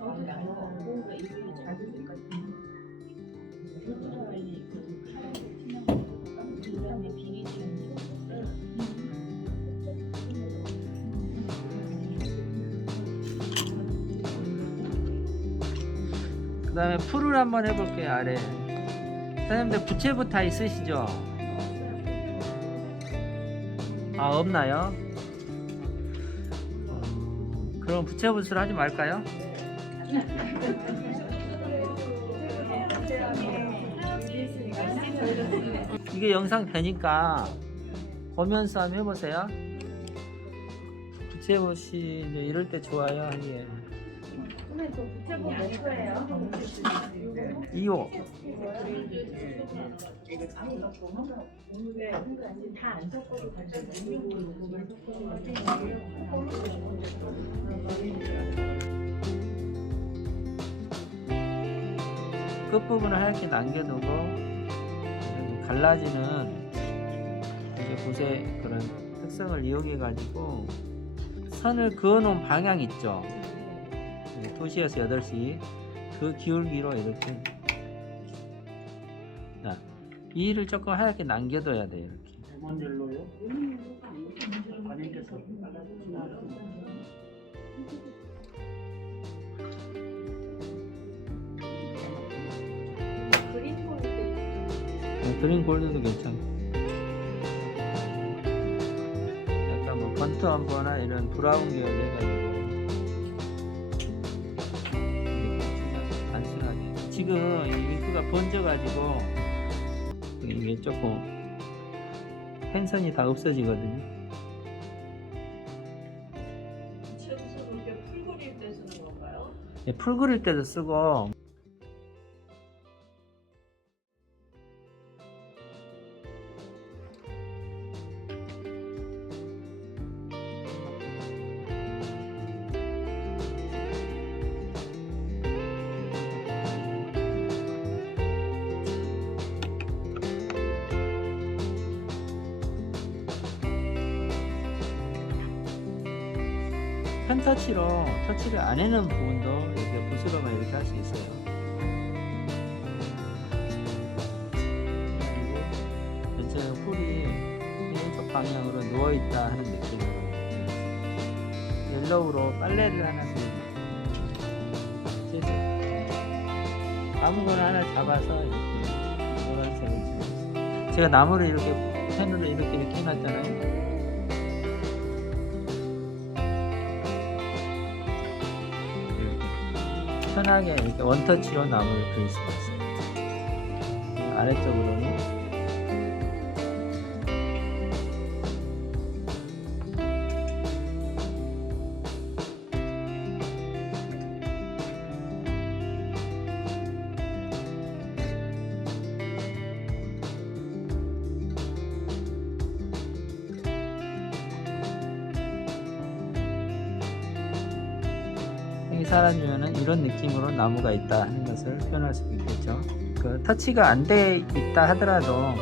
저도 잘 먹고 왜 이불이 잘 되니까 부드러워야지 그 하얀색 투명 그다음에 비리지는 그 다음에 풀을 한번 해볼게요. 아래 선생님들 부채부 다 있으시죠? 아, 없나요? 그럼 부채붓을 하지 말까요? 이게 영상 되니까 보면서 한번 해보세요. 부채붓이 이제 이럴 때 좋아요 하기에. 선생님 저 부채복 몇 거예요? 2호. 다안 섞어도 끝부분을 하얗게 남겨두고 갈라지는 이제 붓의 그런 특성을 이용해 가지고 선을 그어 놓은 방향 있죠. 2시에서 8시 그 기울기로 이렇게 자, 이 일을 조금 하얗게 남겨둬야 돼요. 이렇게 레몬젤로요? 관님께서 그린 골드도 괜찮고 약간 뭐 번트 엄버나 이런 브라운 계열 해가지고 단순하게 지금 이 잉크가 번져가지고 이게 조금 텐션이 다 없어지거든요. 부채붓은 이게 풀 그릴 때 쓰는 건가요? 예, 풀 그릴 때도 쓰고 펜터치로 터치를 안 해놓은 부분도 이렇게 붓으로만 이렇게 할 수 있어요. 그리고 전체적으로 풀이 이쪽 방향으로 누워있다 하는 느낌으로 옐로우로 빨래를 하나씩 아무거나 하나 잡아서 이렇게 노란색을 지금 제가 나무를 이렇게 펜으로 이렇게 해놨잖아요. 편하게 이렇게 원터치로 나무를 그릴 수가 있어요. 아래쪽으로는 사라지면은 이런 느낌으로 나무가 있다 하는 것을 표현할 수 있겠죠. 그 터치가 안 돼 있다 하더라도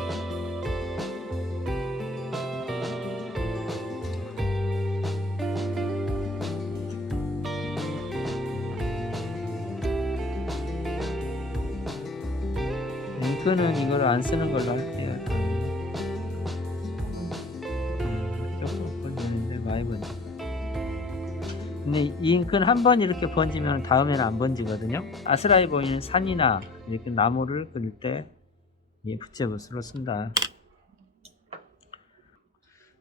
잉크는 이걸 안 쓰는 걸로 할게요. 조금 번지는데 많이 번지. 근데 이 잉크는 한 번 이렇게 번지면 다음에는 안 번지거든요. 아스라이 보이는 산이나 이렇게 나무를 그릴 때 이 부채붓으로 쓴다.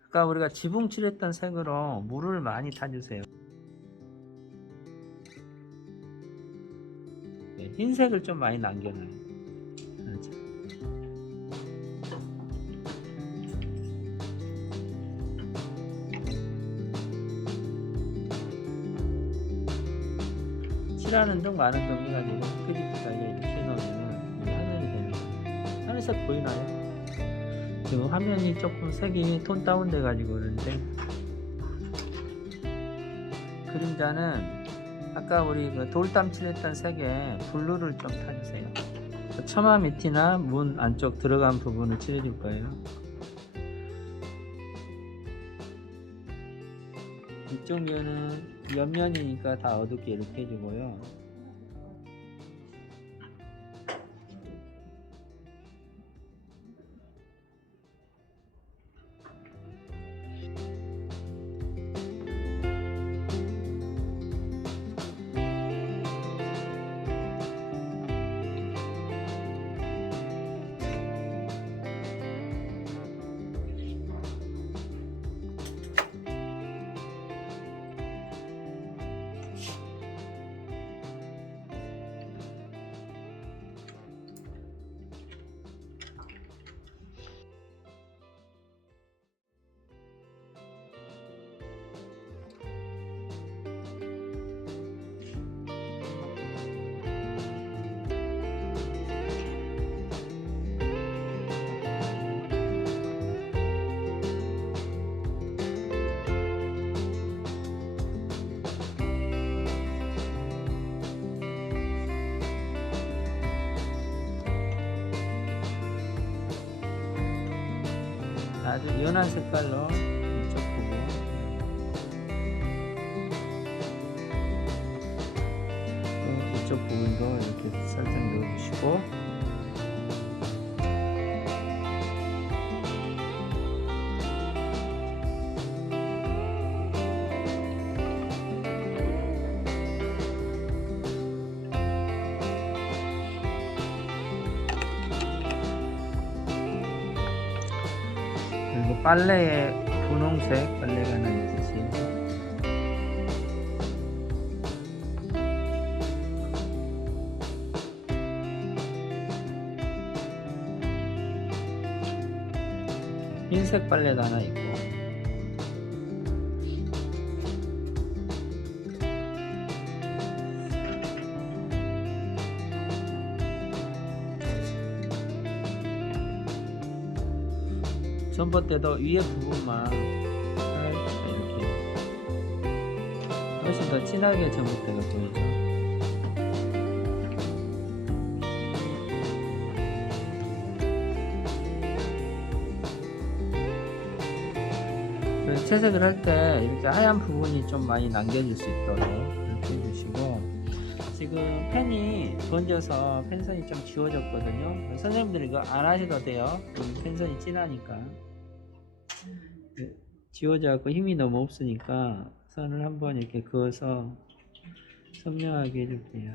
아까 우리가 지붕 칠했던 색으로 물을 많이 타주세요. 흰색을 좀 많이 남겨놔요. 그렇죠. 칠하는 등 많은 등 해가지고 크리티하게 이렇게 해놓으면 화면이 되는 거예요. 하늘색 보이나요? 지금 화면이 조금 색이 톤 다운 돼 가지고 그러는데 그림자는 아까 우리 그 돌담 칠했던 색에 블루를 좀 타주세요. 그 처마 밑이나 문 안쪽 들어간 부분을 칠해줄 거예요. 이쪽 면은 옆면이니까 다 어둡게 이렇게 해주고요. 연한 색깔로 이쪽 부분, 또 이쪽 부분도 이렇게 살짝 넣어주시고, 그리고 빨래에 분홍색 빨래가 하나 있듯이 흰색 빨래도 하나 있고, 전봇대도 위에 부분만 살짝 이렇게 훨씬 더 진하게 전봇대가 보이죠. 채색을 할 때 이렇게 하얀 부분이 좀 많이 남겨질 수 있도록 이렇게 해주시고, 지금 펜이 번져서 펜선이 좀 지워졌거든요. 선생님들이 이거 안 하셔도 돼요. 펜선이 진하니까. 지워져 갖고 힘이 너무 없으니까 선을 한번 이렇게 그어서 선명하게 해줄게요.